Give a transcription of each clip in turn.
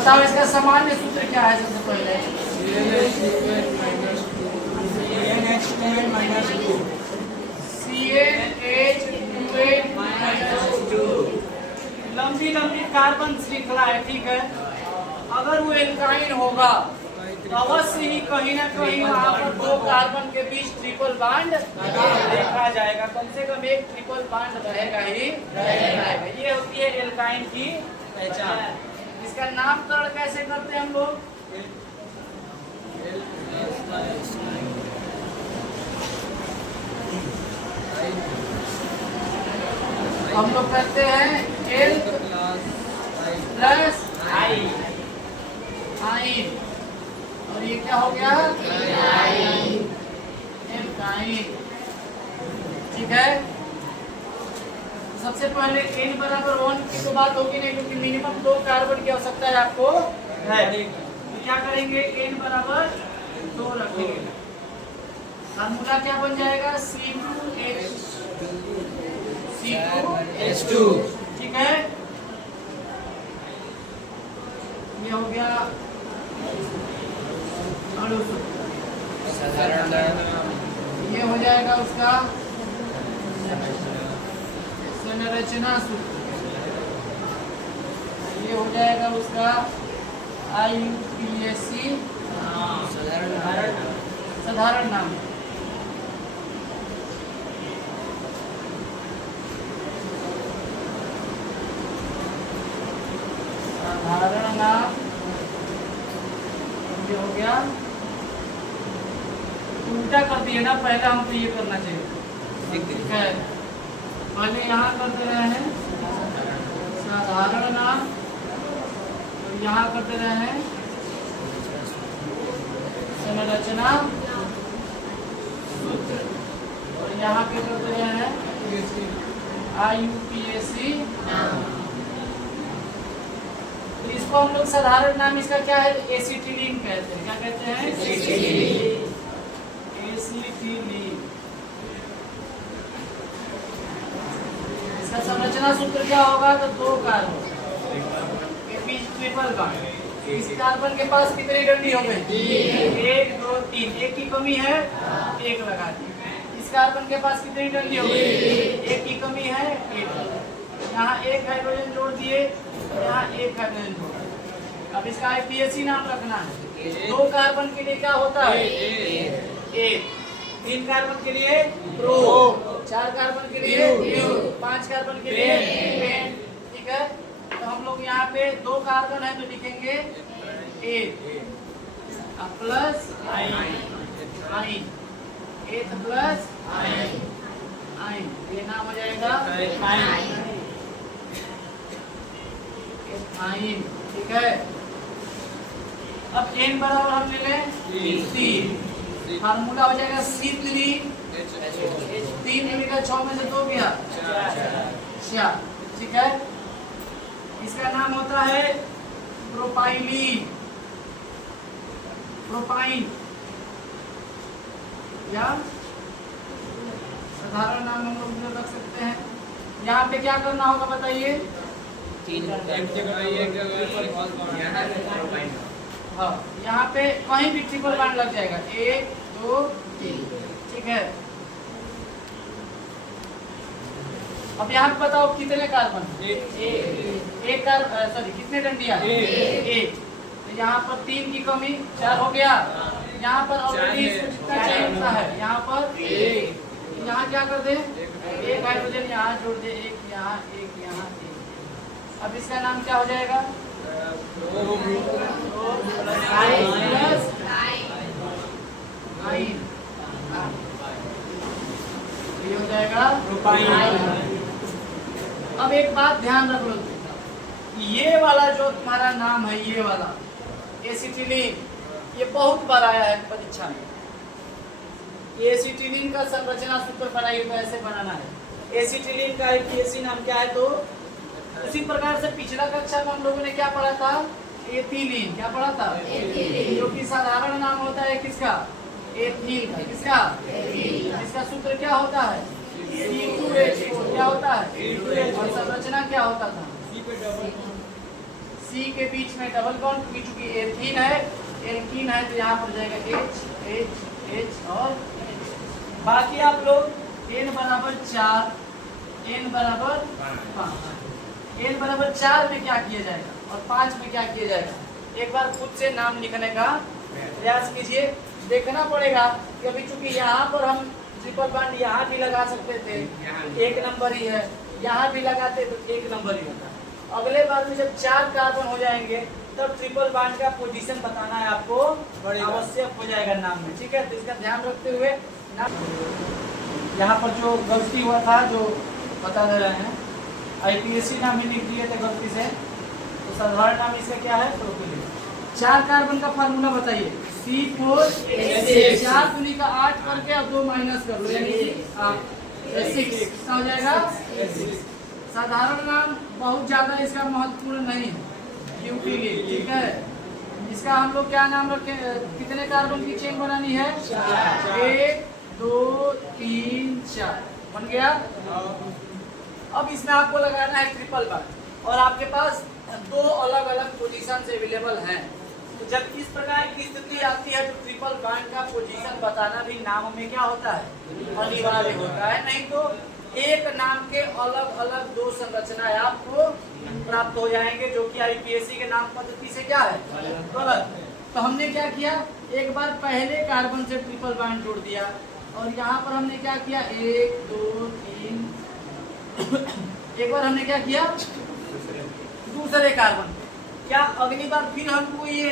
बताओ इसका सामान्य सूत्र क्या है सबसे पहले? लंबी लंबी कार्बन श्रृंखला है, ठीक है। अगर वो एल्काइन होगा तो अवश्य ही कहीं ना कहीं वहाँ पर दो कार्बन के बीच ट्रिपल बॉन्ड देखा जाएगा। कम से कम एक ट्रिपल बॉन्ड रहेगा ही रहेगा। ये होती है एल्काइन की पहचान। इसका नामकरण कैसे करते हैं हम लोग? हम लोग कहते हैं एल प्लस आइन, और ये क्या हो गया? एल्काइन, ठीक है। सबसे पहले n बराबर 1 की तो बात होगी नहीं, क्योंकि मिनिमम 2 कार्बन की आवश्यकता है आपको है। तो क्या करेंगे? n बराबर 2 रखेंगे। फार्मूला क्या बन जाएगा? C2H2, ठीक है। ये हो गया साधारण, ये हो जाएगा उसका संरचना सूत्र, ये हो जाएगा उसका IUPAC साधारण नाम। साधारण नाम ये हो गया। उल्टा कर दिए ना, पहले हमको ये करना चाहिए, ठीक है। पहले यहाँ करते रहे हैं साधारण नाम, और यहाँ करते रहे हैं संरचना सूत्र, और यहाँ पे करते रहे हैं IUPAC। तो इसको हम लोग साधारण नाम इसका क्या है? एसिटिलीन कहते हैं। क्या कहते हैं? एसिटिलीन। इसका संरचना सूत्र क्या होगा? तो 2 कार्बन के बीच ट्रिपल बॉन्ड। इस कार्बन के पास कितनी डंडी हो गई? 1 2 3, एक की कमी है, 1 लगा दी। इस कार्बन के पास कितनी डंडी हो गई? 1 की कमी है, 1। यहाँ 1 हाइड्रोजन जोड़ दिए, यहाँ 1 हाइड्रोजन जोड़ दिए। अब इसका IUPAC नाम रखना है। 2 कार्बन के लिए क्या होता है? 1। 3 कार्बन के लिए प्रो, 4 कार्बन के लिए 5 कार्बन के लिए पेन, ठीक है। तो हम लोग यहाँ पे 2 कार्बन है तो लिखेंगे 1 प्लस आइन, 1 प्लस आइन, ये नाम हो जाएगा आइन, ठीक है। अब n बराबर हम ले लें 3, फार्मूला हो जाएगा C3H3 मिलेगा। 6 में से 2 गया 4, ठीक है। इसका नाम होता है प्रोपाइलीन, प्रोपाइन, या साधारण नाम हम लोग रख सकते हैं। यहाँ पे क्या करना होगा बताइए? 3 हाँ, यहाँ पे कहीं भी ट्रिपल बॉन्ड लग जाएगा, 1 2 3, ठीक है। अब यहाँ पे बताओ कितने कार्बन? एक कार्बन, सॉरी कितने डंडियां? 1। तो यहाँ पर 3 की कमी, 4 हो गया। यहाँ पर ऑलरेडी कितना चाहिए होता है? यहाँ पर 1। यहाँ क्या कर दे? 1 हाइड्रोजन यहाँ जोड़ दे, 1 यहाँ 1 यहाँ 1। अब इसका नाम क्या हो जाएगा? ये हो जाएगा प्रोपाइन। अब एक बात ध्यान रख लो, ये वाला जो तुम्हारा नाम है, ये वाला एसिटिलीन, ये बहुत बार आया है परीक्षा में। एसिटिलीन का संरचना सूत्र बनाइए तो ऐसे बनाना है। एसिटिलीन का IUPAC नाम क्या है? तो उसी प्रकार से पिछला कक्षा में हम लोगों ने क्या पढ़ा था? एथिलीन। क्या पढ़ा था? जो कि साधारण नाम होता है किसका? एथिल का। किसका? इसका सूत्र क्या होता है? C2H4। क्या होता है? और संरचना क्या होता था? सी के बीच में डबल बॉन्ड, क्योंकि चूंकि एथीन है, एल्कीन है, तो यहाँ पर जाएगा H H H और H। बाकी आप लोग n बराबर 4, n बराबर 5, n बराबर 4 में क्या किया जाएगा और 5 में क्या किया जाएगा, एक बार खुद से नाम लिखने का प्रयास कीजिए। देखना पड़ेगा कि अभी चूंकि यहाँ पर हम ट्रिपल बॉन्ड यहाँ भी लगा सकते थे, एक नंबर ही है, यहाँ भी लगाते तो एक नंबर ही होता। अगले बार में जब 4 कार्बन हो जाएंगे तब तो ट्रिपल बॉन्ड का पोजीशन बताना है आपको आवश्यक हो जाएगा नाम में, ठीक है। तो इसका ध्यान रखते हुए यहाँ पर जो गलती हुआ था जो बता दे रहे हैं, IPSC नाम ही लिख दिए थे गलती से, तो साधारण नाम इसका क्या है, प्रोपिलीन। 4 कार्बन का फार्मूला बताइए, C4H6, 4 दूनी का 8 करके अब 2 माइनस कर लो, यानी 6 कितना हो जाएगा। साधारण नाम बहुत ज्यादा इसका महत्वपूर्ण नहीं है, ब्यूटीलीन, ठीक है। इसका हम लोग क्या नाम रखें, कितने कार्बन की चेन बनानी है, 1 2 3 4 बन गया। अब इसमें आपको लगाना है ट्रिपल बॉन्ड और आपके पास 2 अलग अलग पोजीशन अवेलेबल हैं। तो जब इस प्रकार की स्थिति आती है तो ट्रिपल बॉन्ड का पोजीशन बताना भी नाम में क्या होता है, अनिवार्य होता है, नहीं तो एक नाम के अलग अलग 2 संरचनाएं आपको प्राप्त हो जाएंगे, जो कि IPSC के नाम पद्धति से क्या है, गलत। तो हमने क्या किया, एक बार पहले कार्बन से ट्रिपल बॉन्ड जोड़ दिया और यहाँ पर हमने क्या किया, 1 2 3 एक बार हमने क्या किया, दूसरे कार्बन। क्या अगली बार फिर हमको ये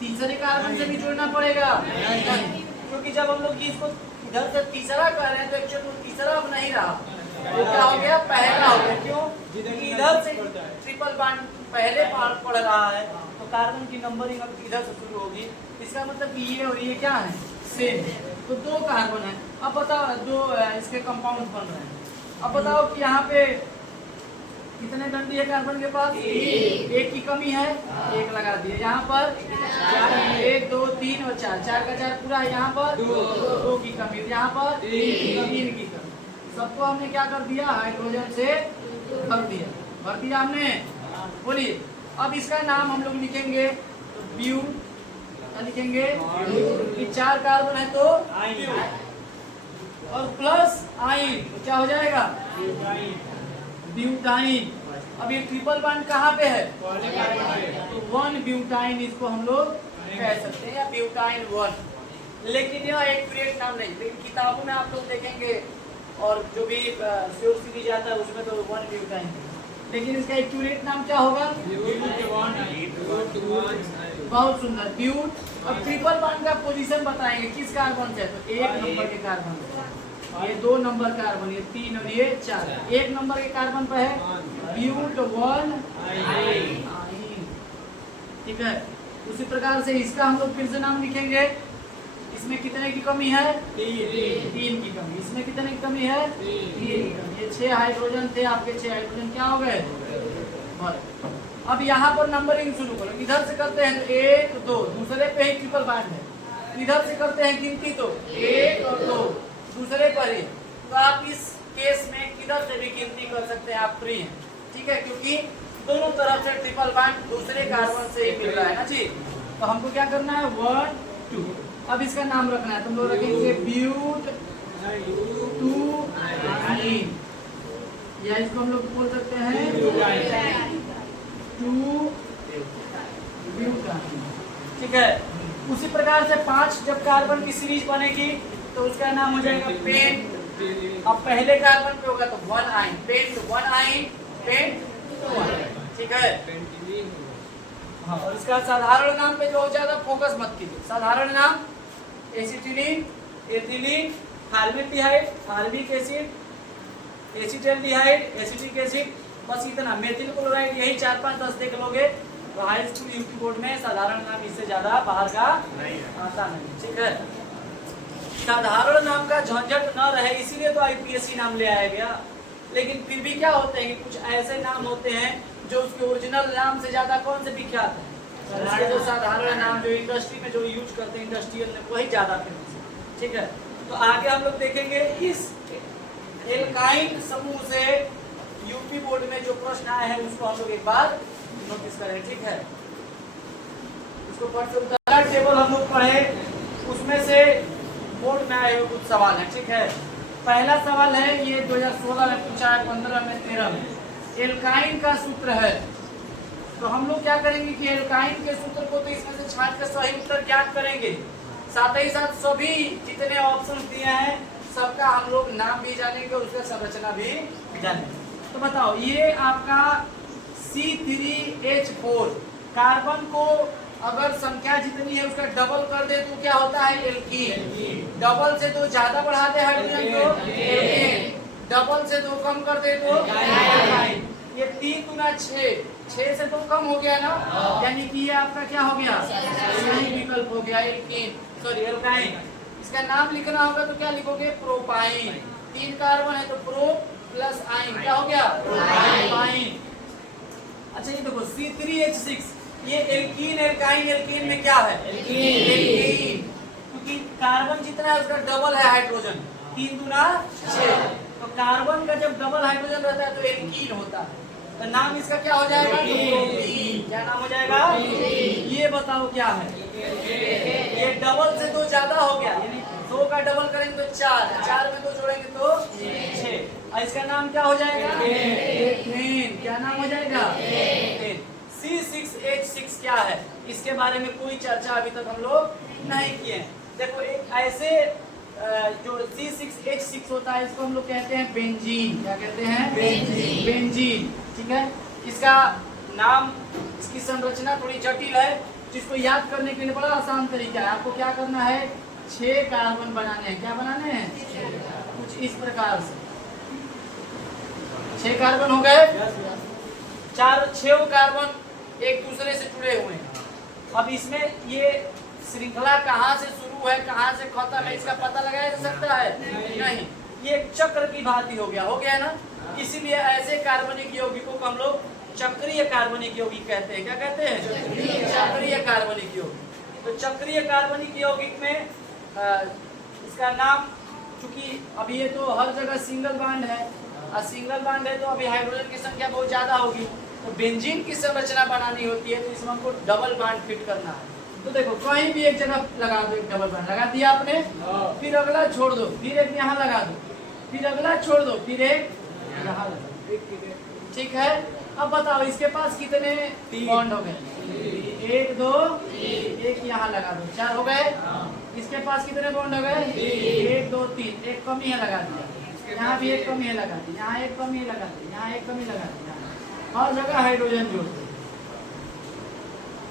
तीसरे कार्बन से भी जोड़ना पड़ेगा, क्योंकि जब हम लोग इसको इधर से तीसरा कर रहे हैं तो एक्चुअली वो तीसरा अब नहीं रहा, वो क्या हो गया, पहला हो गया। क्यों, इधर से ट्रिपल बॉन्ड पहले पड़ रहा है तो कार्बन की नंबरिंग अब इधर से शुरू होगी, इसका मतलब ये और ये क्या है, सेम। तो 2 कार्बन है, अब बताओ 2 इसके कंपाउंड बन रहे हैं। अब बताओ कि यहाँ पे कितने डंडी है कार्बन के पास, एक की कमी है, 1 लगा दिए। यहाँ पर 1 2 3 और 4, 4 का 4 पूरा है। यहाँ पर 2 की कमी, यहाँ पर 3 की कमी। सबको हमने क्या कर दिया, हाइड्रोजन से भर दिया हमने। बोलिए अब इसका नाम हम लोग लिखेंगे ब्यू, क्या लिखेंगे, कि 4 कार्बन है तो और प्लस आइन तो क्या हो जाएगा, ब्यूटाइन। अब ये ट्रिपल बॉन्ड कहाँ पे है, तो 1 ब्यूटाइन इसको हम लोग कह सकते हैं, या ब्यूटाइन 1। लेकिन यह एक्यूरेट नाम नहीं, लेकिन किताबों में आप लोग देखेंगे और जो भी श्योर सीरीज आता है उसमें तो 1 ब्यूटाइन, लेकिन इसका एक्यूरेट नाम क्या होगा, बहुत सुंदर, ब्यूट। अब ट्रिपल बॉन्ड का पोजीशन बताएंगे किस कार्बन से, तो 1 नंबर के कार्बन से, ये 2 नंबर कार्बन, ये 3 और ये 4, 1 नंबर के कार्बन पर है ब्यूट 1 आइन, ठीक है। उसी प्रकार से इसका हम लोग फिर से नाम लिखेंगे, इसमें कितने की कमी है, 3 की कमी। इसमें कितने की कमी है, 3 की कमी। ये 6 हाइड्रोजन थे आपके, 6 हाइड्रोजन क्या हो गए, अब यहाँ पर नंबरिंग शुरू करो, इधर से करते हैं तो 1 2, दूसरे पे ही ट्रिपल बॉन्ड है, इधर से करते हैं गिनती तो 1 और 2 दूसरे पर ही, तो आप इस केस में किधर से भी गिनती कर सकते हैं, आप फ्री हैं, ठीक है, क्योंकि दोनों तरफ से ट्रिपल बॉन्ड दूसरे कार्बन से ही मिल रहा है ना जी। तो हमको क्या करना है, 1 2। अब इसका नाम रखना है, तुम लोग रखेंगे ब्यूट 2 आइन, या इसको हम लोग बोल सकते हैं 2 ब्यूटाइन, ठीक है। उसी प्रकार से 5 जब कार्बन की सीरीज बनेगी तो उसका नाम हो जाएगा पेंट। अब पहले कार्बन पे होगा तो 1 आइन, पेंट 1 आइन, पेंट 2 आइन, ठीक है। हाँ, और इसका साधारण नाम पे जो ज्यादा फोकस मत कीजिए, साधारण नाम acetylene, ethylene, formaldehyde, formic acid, acetaldehyde, acetic acid, बस इतना, मेथिल क्लोराइड, यही 4 5 10 देख लोगे तो हाई स्कूल यूपी बोर्ड में साधारण नाम इससे ज्यादा बाहर का आता नहीं, ठीक है। साधारण नाम का झंझट न रहे इसीलिए तो IPSC नाम ले आया गया। लेकिन फिर भी क्या होते हैं कि कुछ ऐसे नाम होते हैं जो उसके ओरिजिनल नाम से ज्यादा कौन से विख्यात है, उसके जो साधारण नाम जो इंडस्ट्री में जो यूज करते हैं इंडस्ट्रियल में वही ज्यादा फेमस है, ठीक है। तो आगे हम लोग देखेंगे इस एल्काइन समूह से यूपी बोर्ड में जो प्रश्न आए हैं उसको हम लोग एक बार नोटिस करें, ठीक है। इसको पढ़ से उतारा टेबल हम लोग पढ़े, उसमें से बोर्ड में आए हुए कुछ सवाल है, ठीक है। पहला सवाल है ये 2016 में पूछा है, 15 में, 13 में। एल्काइन का सूत्र है, तो हम लोग क्या करेंगे कि एल्काइन के सूत्र को तो इसमें से छांट कर सही उत्तर ज्ञात करेंगे, साथ ही साथ सभी जितने ऑप्शन दिए हैं सबका हम लोग नाम भी जानेंगे और उसका संरचना भी जानेंगे। तो बताओ, ये आपका C3H4 कार्बन को अगर संख्या जितनी है उसका डबल कर दे तो क्या होता है? एल्कीन। डबल से दो ज्यादा बढ़ा दे हाइड्रोजन तो एल्केन, डबल से दो कम कर दे तो एल्काइन। ये 3 गुना 6, 6 से तो कम हो गया ना, यानी कि ये आपका क्या हो गया? सही विकल्प हो गया, एल्कीन, सॉरी एल्काइन। इसका नाम लिखना होगा तो क्या लिखोगे? प्रोपाइन। 3 कार्बन है तो प्रो प्लस आइन क्या हो गया? प्रोपाइन। अच्छा ये देखो C3H6, ये एल्कीन एल्काइन, एल्कीन में क्या है? एल्कीन, क्योंकि कार्बन जितना है उसका डबल है हाइड्रोजन, 3 गुना 6, तो कार्बन का जब डबल हाइड्रोजन रहता है तो एल्कीन होता है, तो नाम इसका क्या हो जाएगा? प्रोपीन। क्या नाम हो जाएगा? ये बताओ क्या है? ये डबल से 2 ज्यादा हो गया, यानी 2 का डबल करेंगे तो 4, 4 में 2 जोड़ेंगे तो 6, और इसका नाम क्या हो जाएगा? एथेन। क्या नाम हो जाएगा? एथेन। C6H6 क्या है? इसके बारे में कोई चर्चा अभी तक हम लोग नहीं किए हैं। देखो एक ऐसे जो C6H6 होता है इसको हम लोग कहते हैं बेंजीन। क्या कहते हैं? बेंजीन। बेंजीन, ठीक है। इसका नाम, इसकी संरचना थोड़ी जटिल है, जिसको याद करने के लिए बड़ा आसान तरीका है। आपको क्या करना है? 6 कार्बन बनाने हैं। क्या बनाने हैं? कुछ इस प्रकार से 6 कार्बन हो गए, 6 कार्बन एक दूसरे से जुड़े हुए हैं। अब इसमें ये श्रृंखला कहाँ से शुरू है कहाँ से खत्म है इसका पता लगाया जा सकता है? नहीं, ये एक चक्र की भांति हो गया ना। इसीलिए ऐसे कार्बनिक यौगिकों को हम लोग चक्रीय कार्बनिक यौगिक कहते हैं। क्या कहते हैं? चक्रीय कार्बनिक यौगिक। तो चक्रीय कार्बनिक यौगिक में इसका नाम, चूंकि अभी ये तो हर जगह सिंगल बॉन्ड है, और सिंगल बॉन्ड है तो अभी हाइड्रोजन की संख्या बहुत ज्यादा होगी, तो बेंजीन की संरचना बनानी होती है, तो इसमें हमको डबल बॉन्ड फिट करना है। तो देखो कहीं भी एक जगह लगा दो, एक डबल बॉन्ड लगा दिया आपने, फिर अगला छोड़ दो, फिर एक यहाँ लगा दो, फिर अगला छोड़ दो, फिर एक यहाँ लगा दो, ठीक है। अब बताओ इसके पास कितने बॉन्ड हो गए? 1 2 एक यहाँ लगा दो, 4 हो गए। इसके पास कितने बॉन्ड हो गए? 1 2 3, एक कम यहाँ लगा दिया, यहाँ भी एक कम यहाँ लगा दी, यहाँ एक कम यहाँ लगा दी, यहाँ एक कम ही लगा दिया, हर जगह हाइड्रोजन जोड़ दो।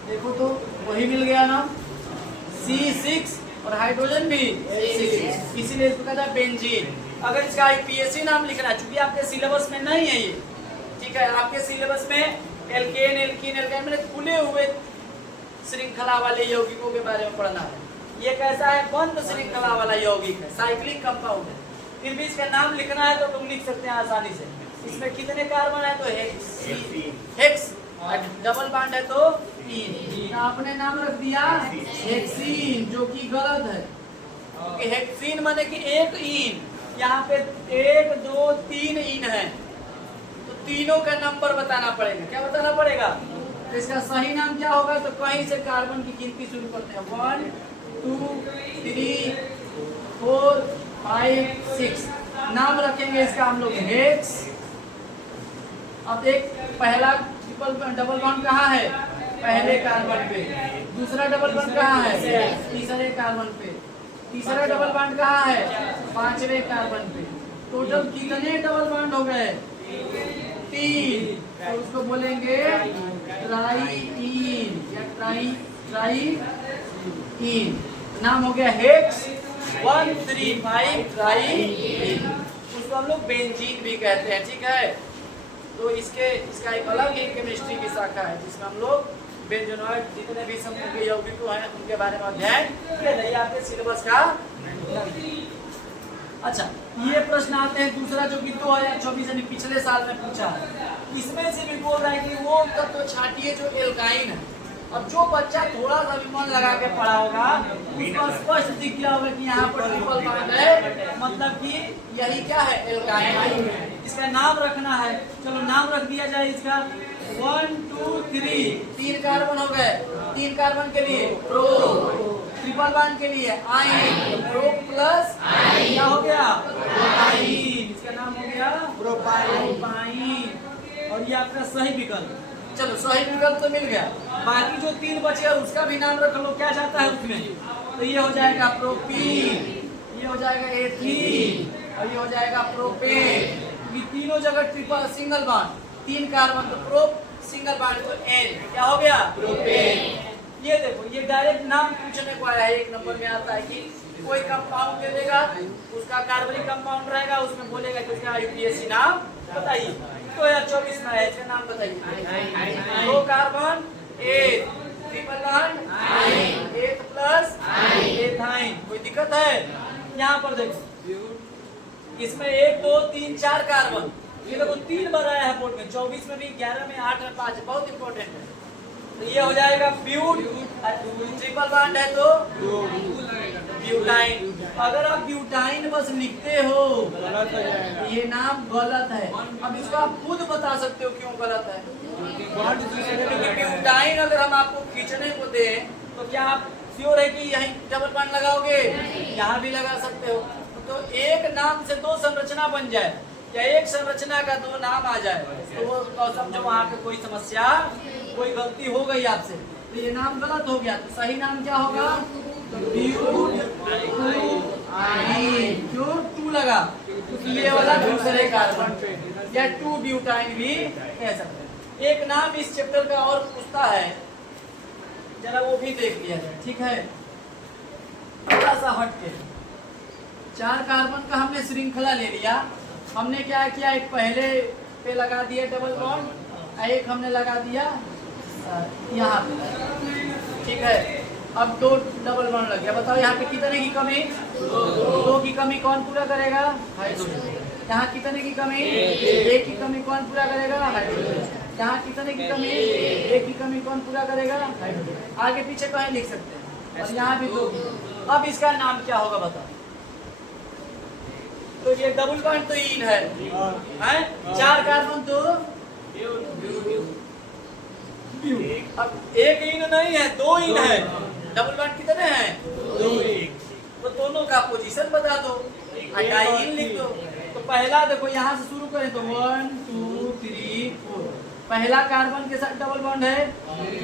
देखो तो वही मिल गया ना, C6 और हाइड्रोजन भी 6, इसीलिए इसको कहता है बेंजीन। अगर इसका IPAC नाम लिखना है, चूंकि आपके सिलेबस में नहीं है ये, ठीक है, आपके सिलेबस में एल्केन एल्कीन एल्काइन में खुले हुए श्रृंखला वाले यौगिकों के बारे में पढ़ना है। ये कैसा है? बंद श्रृंखला वाला यौगिक है, साइक्लिक कंपाउंड है। फिर भी इसका नाम लिखना है तो तुम लिख सकते हैं आसानी से। इसमें कितने कार्बन है? तो हेक्स, डबल बॉन्ड है तो इन, आपने नाम रख दिया हेक्सीन, जो कि गलत है, क्योंकि हेक्सीन माने कि एक इन, यहाँ पे 1 2 3 इन है, तो तीनों का नंबर बताना पड़ेगा। क्या बताना पड़ेगा? तो इसका सही नाम क्या होगा? तो कहीं से कार्बन की गिनती शुरू करते हैं, 1 2 3 4 5 6, नाम रखेंगे इसका हम लोग हेक्स। अब एक पहला डबल बॉन्ड कहाँ है? पहले कार्बन पे। दूसरा डबल बॉन्ड कहाँ है? तीसरे कार्बन पे। तीसरा डबल बॉन्ड कहाँ है? 5वें कार्बन पे। टोटल कितने डबल बॉन्ड हो गए? 3, तो उसको बोलेंगे ट्राईइन या ट्राईइन। नाम हो गया हेक्स 1 3 5 ट्राईइन। उसको हम लोग बेंजीन भी कहते हैं, ठीक है। तो इसका एक अलग ही केमिस्ट्री की शाखा है, जिसमें हम लोग बेंजोनॉइड जितने भी समूह के यौगिकों हैं उनके बारे में अध्ययन किया नहीं, आपके सिलेबस का। अच्छा, ये प्रश्न आते हैं दूसरा, जो कि 2024 यानी पिछले साल में पूछा है। इसमें से भी बोल रहा है कि वो तत्व तो छाटिए जो एल्काइन है। अब जो बच्चा थोड़ा सा भी मन लगा के पढ़ा होगा उसको स्पष्ट दिख गया होगा कि यहाँ पर ट्रिपल बॉन्ड है, मतलब कि यही क्या है? एल्काइन। इसका नाम रखना है, चलो नाम रख दिया जाए इसका 1 2 3 3 कार्बन हो गए। 3 कार्बन के लिए प्रो, ट्रिपल बॉन्ड के लिए आइन, प्रो प्लस क्या हो गया प्रोपाइन, इसका नाम हो गया प्रोपाइन। और ये आपका सही विकल्प। चलो सही विकल्प तो मिल गया, बाकी जो 3 बचे उसका भी नाम रख लो, क्या जाता है उसमें। तो ये हो जाएगा प्रोपीन, ये हो जाएगा एथीन और ये हो जाएगा प्रोपेन। ये तीनों जगह ट्रिपल सिंगल बॉन्ड, 3 कार्बन तो प्रो, सिंगल बॉन्ड तो एन, क्या हो गया प्रोपेन। ये देखो, ये डायरेक्ट नाम पूछने को आया है, 1 नंबर में आता है कि कोई कंपाउंड दे देगा, उसका कार्बनिक कंपाउंड रहेगा, उसमें बोलेगा कि उसका आईयूपीएसी नाम बताइए। 2024 में है, इसका नाम बताइए। 2 कार्बन एथ, ट्रिपल बॉन्ड आइन, एथ प्लस एथाइन। कोई दिक्कत है? यहाँ पर देखो, इसमें 1 2 3 4 कार्बन, ये देखो 3 बार आया है बोर्ड में, 24 में भी, 11 में, 8 में 5, बहुत इंपॉर्टेंट है। तो ये हो जाएगा ब्यूट, ट्रिपल बॉन्ड है तो ब्यूटाइन। अगर आप ब्यूटाइन बस लिखते हो ये नाम गलत है। अब इसको आप खुद बता सकते हो क्यों गलत है। क्योंकि ब्यूटाइन अगर हम आपको खींचने को दें तो क्या आप श्योर है कि यहीं डबल बॉन्ड लगाओगे? यहाँ भी लगा सकते हो। तो एक नाम से 2 संरचना बन जाए या एक संरचना का 2 नाम आ जाए तो वो समझो वहाँ पे कोई समस्या, कोई गलती हो गई आपसे, तो ये नाम गलत हो गया। तो सही नाम क्या होगा? ब्यूटाइन। क्यों 2 लगा? क्योंकि ये वाला दूसरे कार्बन, या 2 ब्यूटाइन भी कह सकते हैं। एक नाम इस चैप्टर का और पूछता है, जरा वो भी देख लिया जाए, ठीक है। थोड़ा सा हट के 4 कार्बन का हमने श्रृंखला ले लिया। हमने क्या किया, एक पहले पे लगा दिया डबल बॉन्ड, एक हमने लगा दिया यहाँ पे, ठीक है। अब 2 डबल बॉन्ड लग गया। बताओ यहाँ पे कितने की कमी? 2 की कमी कौन पूरा करेगा? हाइड्रोजन। यहाँ कितने की कमी? 1 की कमी कौन पूरा करेगा? हाइड्रोजन। यहाँ कितने की कमी? 1 की कमी कौन पूरा करेगा? हाइड्रोजन। आगे पीछे कहीं लिख सकते हैं। और यहाँ भी 2 की। अब इसका नाम क्या होगा बताओ? तो ये डबल बॉन्ड तो इन है, हैं? 4 कार्बन तो अब 1 इन नहीं है, 2 इन है। डबल बॉन्ड कितने हैं? 2 इन। तो दोनों का पोजीशन बता दो, डाई इन लिख दो। तो पहला देखो यहाँ से शुरू करें तो 1 2 3 4, पहला कार्बन के साथ डबल बॉन्ड है,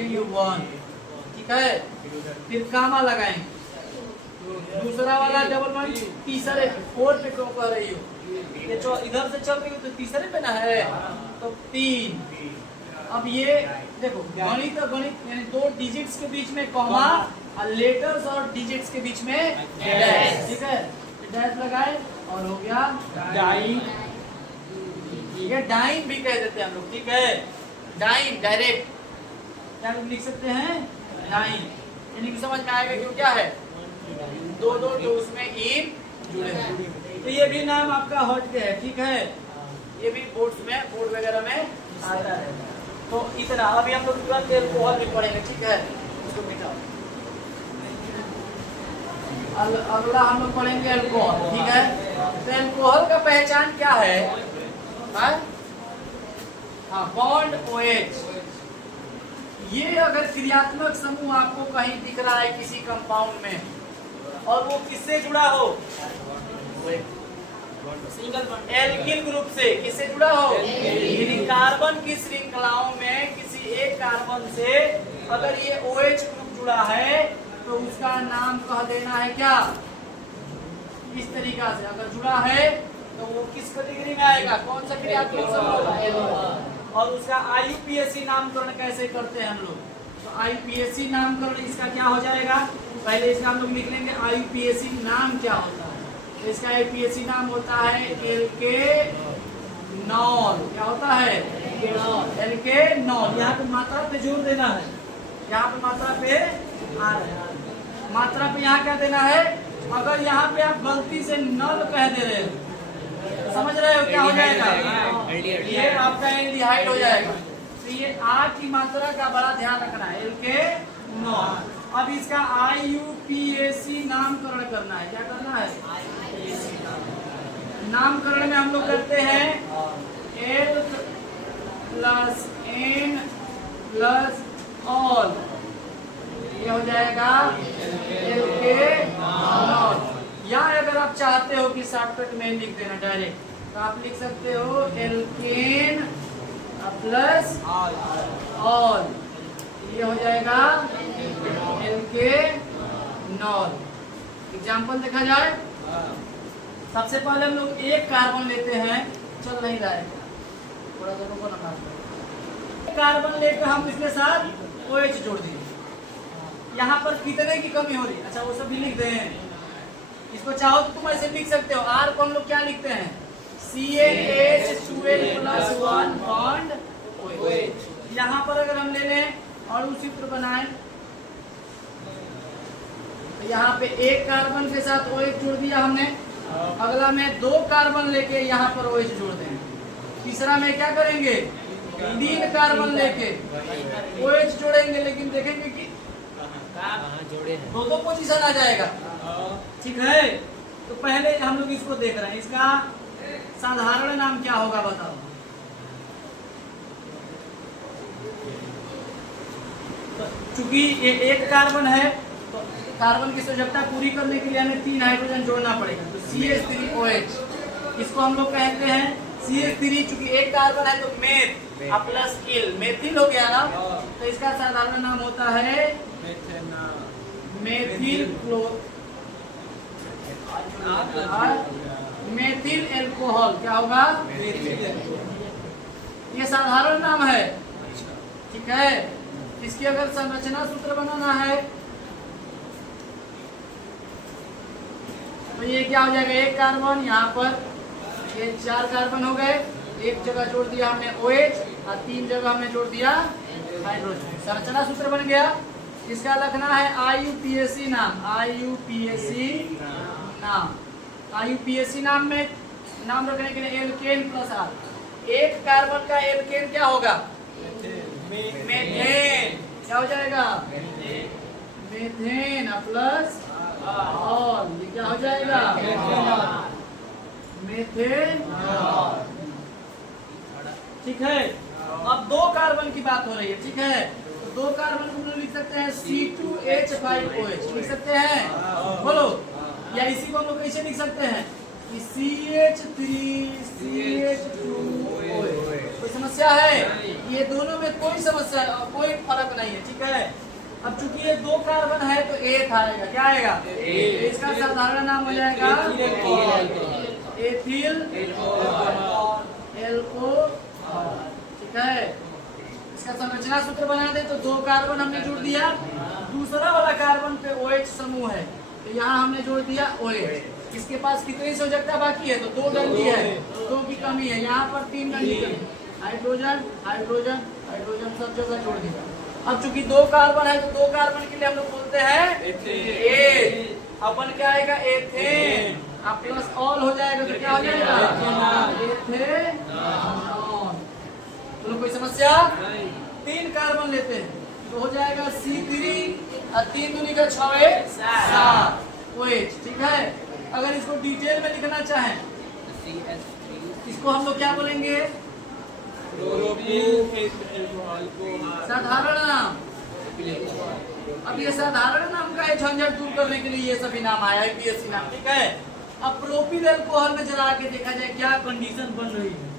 ये 1, ठीक है। फिर कामा लगाएंगे, दूसरा वाला डबल बॉन्ड तीसरे 4 पे क्यों कर रही हो? ये जो इधर से चल रही हो तो तीसरे पे ना है, तो 3। अब ये देखो गणित और गणित यानी 2 डिजिट्स के बीच में कॉमा और लेटर्स और डिजिट्स के बीच में डैश, ठीक है। डैश लगाए और हो गया डाइन। ये डाइन भी कह देते हैं हम लोग, ठीक है। डाइन डायरेक्ट क्या लोग लिख सकते हैं? डाइन, यानी समझ में आएगा क्यों क्या है, 2 2 2 उसमें इन जुड़े हैं। तो ये भी नाम आपका हट के है, ठीक है। ये भी बोर्ड वगैरह में आता है। तो इतना अभी हम लोग तुरंत एल्कोहल भी पढ़ेंगे, ठीक है। इसको मिटाओ। अगला हम लोग पढ़ेंगे एल्कोहल, ठीक है। तो एल्कोहल का पहचान क्या है? हाँ, बॉन्ड OH। ये अगर क्रियात्मक समूह आपको कहीं दिख रहा है किसी कंपाउंड में और वो किससे जुड़ा हो? सिंगल बॉन्ड एल्किल ग्रुप से। किससे जुड़ा हो? यानी कार्बन की श्रृंखलाओं में किसी एक कार्बन से अगर ये OH ग्रुप जुड़ा है तो उसका नाम कह देना है क्या? इस तरीका से अगर जुड़ा है तो वो किस कैटेगरी में आएगा? कौन सा क्रियात्मक समूह? और उसका आईयूपीएसी नामकरण कैसे करते हैं हम लोग? तो आईयूपीएसी नामकरण इसका क्या हो जाएगा? पहले इसका हम लोग लिख लेंगे आईयूपीएसी नाम क्या होता है। इसका आईयूपीएसी नाम होता है एल्केनॉल। क्या होता है? एल्केनॉल। यहाँ पे मात्रा पे जोर देना है, यहाँ पे मात्रा पे आ रहा है, मात्रा पे यहाँ क्या देना है? अगर यहाँ पे आप गलती से नल कह दे रहे हो समझ रहे हो क्या हो जाएगा? ये आपका एल्डिहाइड हो जाएगा। तो ये आ की मात्रा का बड़ा ध्यान रखना है, एल्केनॉल। अब इसका आईयूपीएसी नामकरण करना है। क्या करना है? नामकरण में हम लोग करते हैं L plus N plus all, ये हो जाएगा एल्केनॉल। या अगर आप चाहते हो कि शॉर्टकट में लिख देना डायरेक्ट, तो आप लिख सकते हो एल्केन प्लस ऑल, ये हो जाएगा एल्केनॉल। एग्जाम्पल देखा जाए, सबसे पहले हम लोग एक कार्बन लेते हैं, चल नहीं रहा है थोड़ा सा रुको ना, कार्बन लेकर हम इसके साथ OH जोड़ दिए। यहाँ पर कितने की कमी हो रही है, अच्छा वो सब भी लिख दें। इसको चाहो तो तुम ऐसे लिख सकते हो, R को हम लोग क्या लिखते हैं, CaH2L+1 बॉन्ड OH। यहाँ पर अगर हम ले लें और उसी सूत्र बनाएं, तो यहाँ पे एक कार्बन के साथ OH जोड़ दिया हमने, अगला में 2 कार्बन लेके यहाँ पर OH जोड़ दें, तीसरा में क्या करेंगे, 3 कार्बन लेके OH जोड़ेंगे, लेकिन देखेंगे कि दो पोजीशन आ जाएगा। ठीक है, तो पहले हम लोग इसको देख रहे हैं, इसका साधारण नाम क्या होगा बताओ। तो चूंकि ये एक कार्बन है, तो कार्बन की संयोजकता पूरी करने के लिए हमें 3 हाइड्रोजन जोड़ना पड़ेगा, तो CH3OH, इसको हम लोग कहते हैं CH3। चूंकि एक कार्बन है तो मेथ प्लस इल, मेथिल हो गया ना, तो इसका साधारण नाम होता है मेथिल मेथिल एल्कोहल। क्या होगा, ये साधारण नाम है। ठीक है, इसकी अगर संरचना सूत्र बनाना है तो ये क्या हो जाएगा, एक कार्बन, यहाँ पर ये 4 कार्बन हो गए, एक जगह जोड़ दिया हमने OH और 3 जगह हमने जोड़ दिया हाइड्रोजन, संरचना सूत्र बन गया। इसका लिखना है IUPAC नाम, IUPAC नाम, IUPAC नाम में नाम रखने के लिए एल्केन प्लस R। एक कार्बन का एल्केन क्या होगा, मेथेन। क्या हो जाएगा, मेथेन प्लस ऑल, ये क्या हो जाएगा, मेथेन। ठीक है, अब 2 कार्बन की बात हो रही है। ठीक है, तो 2 कार्बन को हम लोग लिख सकते हैं C2H5OH, लिख सकते हैं, बोलो। या इसी को हम लोग कैसे लिख सकते हैं कि CH3CH2OH। कोई समस्या है, ये दोनों में कोई समस्या, कोई फर्क नहीं है। ठीक है, अब चूंकि ये 2 कार्बन है तो एक आएगा, क्या आएगा, इसका साधारण नाम हो जाएगा एथिल एल्कोहल। ठीक है, इसका संरचना सूत्र बना दे, तो 2 कार्बन हमने जोड़ दिया, दूसरा वाला कार्बन पे OH समूह है, तो यहाँ हमने जोड़ दिया OH। इसके पास कितनी संयोजकता बाकी है, तो 2 डंडी है, 2 की कमी है, यहाँ पर 3 डंडी है, हाइड्रोजन हाइड्रोजन हाइड्रोजन सब जगह जोड़ दिया। अब चूंकि 2 कार्बन है, तो 2 कार्बन के लिए हम लोग बोलते हैं एथेन, अपन क्या आएगा, एथेन। अब प्लस ऑल हो जाएगा तो क्या हो जाएगा, एथेनॉल। तो कोई समस्या, 3 कार्बन लेते हैं तो हो जाएगा C3 और 3 दूनी का 6 OH। ठीक है, अगर इसको डिटेल में लिखना चाहें, इसको हम लोग क्या बोलेंगे, साधारण नाम। अब ये साधारण नाम का झंझट दूर करने के लिए ये सभी नाम आया है, IUPAC नाम। ठीक है, अब प्रोपिल एल्कोहल में जरा आके देखा जाए क्या कंडीशन बन रही है।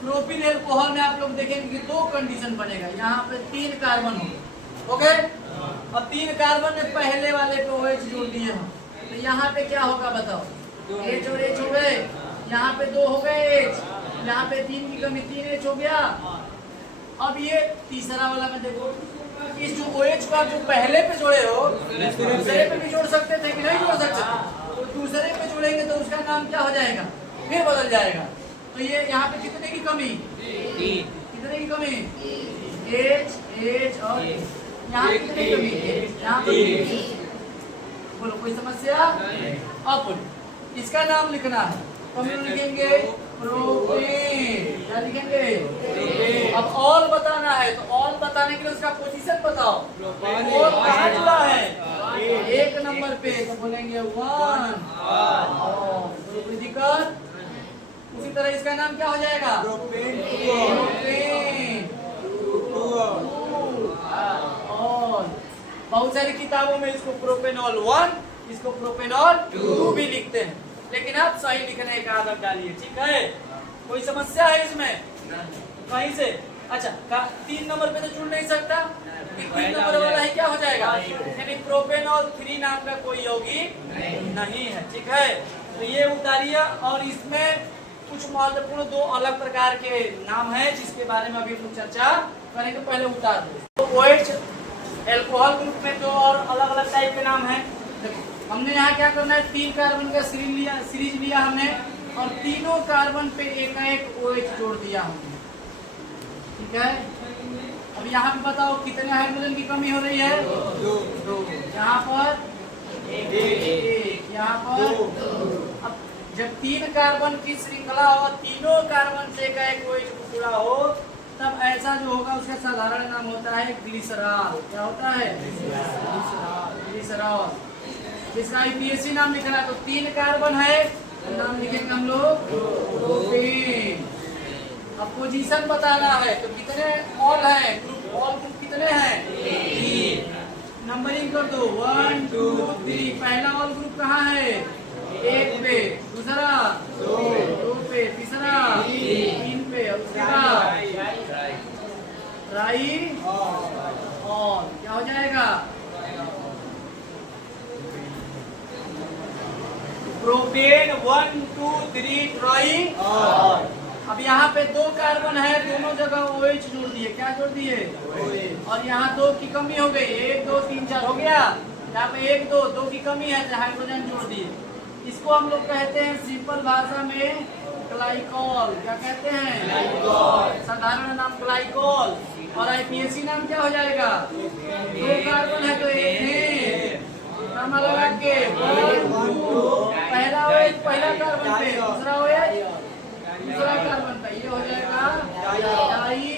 प्रोपिल एल्कोहल में आप लोग देखेंगे कि 2 कंडीशन बनेगा, यहाँ पे 3 कार्बन होगा। ओके, अब 3 कार्बन में पहले वाले को OH जोड़ दिए हम, तो यहाँ पे क्या होगा बताओ, H और H हो गए, यहाँ पे 2 हो गए H, यहाँ पे 3 की कमी, 3 H हो गया। अब ये तीसरा वाला में देखो, इस जो OH को आप जो पहले पे जोड़े हो, दूसरे पे भी जोड़ सकते थे कि नहीं जोड़ सकते, तो दूसरे पे जोड़ेंगे तो उसका नाम क्या हो जाएगा, फिर बदल जाएगा। तो ये यहाँ पे कितने की कमी, कितने की कमी, H H और यहाँ कितने की कमी, यहाँ पर। बोलो कोई समस्या। अब इसका नाम लिखना है, तो हम लिखेंगे प्रोपेन, क्या लिखेंगे। अब ऑल बताना है, तो ऑल बताने के लिए उसका पोजीशन बताओ, ऑल कहाँ जुड़ा है, 1 नंबर पे, तो बोलेंगे 1। कोई दिक्कत, उसी तरह इसका नाम क्या हो जाएगा? Propane propane. और बहुत सारी किताबों में इसको प्रोपेनॉल 1, इसको प्रोपेनॉल 2 भी लिखते हैं, लेकिन आप सही लिखने का आदत डालिए, ठीक है? कोई समस्या है इसमें कहीं से? अच्छा, 3 नंबर पे तो जुड़ नहीं सकता, 3 नंबर वाला ही क्या हो जाएगा? यानी प्रोपेनॉल 3 नाम का कोई यौगिक नहीं है, ठीक है? तो ये उतारिए। और इसमें कुछ महत्वपूर्ण 2 अलग प्रकार के नाम है जिसके बारे में अभी हम चर्चा करेंगे। पहले उतार दो। तो OH एल्कोहल ग्रुप में 2 और अलग अलग टाइप के नाम है। हमने यहाँ क्या करना है, 3 कार्बन का सीरीज लिया हमने, और तीनों कार्बन पे एक OH जोड़ दिया हमने, ठीक है? अब यहाँ पे बताओ कितने हाइड्रोजन की कमी हो रही है? 2। यहाँ पर 1, यहाँ पर। अब जब 3 कार्बन की श्रृंखला हो, तीनों कार्बन से एक OH जुड़ा हो, तब ऐसा जो होगा उसका साधारण नाम होता है ग्लिसरॉल। क्या होता है? ग्लिसरॉल। जिसका IPAC नाम लिखना है, तो 3 कार्बन है, तो नाम लिखेंगे हम लोग प्रोपेन। अब पोजीशन बताना है, तो कितने ऑल है? ऑल ग्रुप कितने हैं? 3। नंबरिंग कर दो, 1 2 3। पहला ऑल ग्रुप कहाँ है? 1 पे, दूसरा 2 पे, तीसरा 3 पे, और उसके बाद ट्राई और क्या हो जाएगा? Propane 1 2 3 try. अब यहाँ पे 2 कार्बन है, दोनों जगह OH जोड़ दिए। क्या जोड़ दिए? और यहाँ 2 की कमी हो गई, 1 2 3 4 हो गया। यहाँ पे 1 2 2 की कमी है, हाइड्रोजन जोड़ दिए। इसको हम लोग कहते हैं सिंपल भाषा में ग्लाइकॉल। क्या कहते हैं? साधारण नाम ग्लाइकॉल। और IPAC नाम क्या हो जाएगा? 2 कार्बन है तो एथेन। नाम लगा के 1 2, पहला OH पहला कार्बन पे, दूसरा OH दूसरा कार्बन पे, ये हो जाएगा डाई।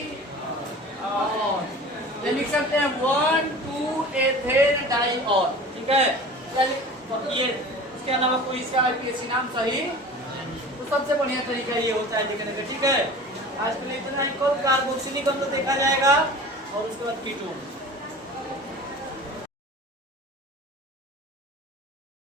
ये लिख सकते हैं 1 2 एथेन डाई ऑल, ठीक है? तो ये इसके अलावा कोई इसका IPAC नाम सही, तो सबसे बढ़िया तरीका ये होता है लिखने का, ठीक है? आज के लिए इतना ही। कार्बोक्सिलिक अम्ल देखा जाएगा और उसके बाद कीटोन।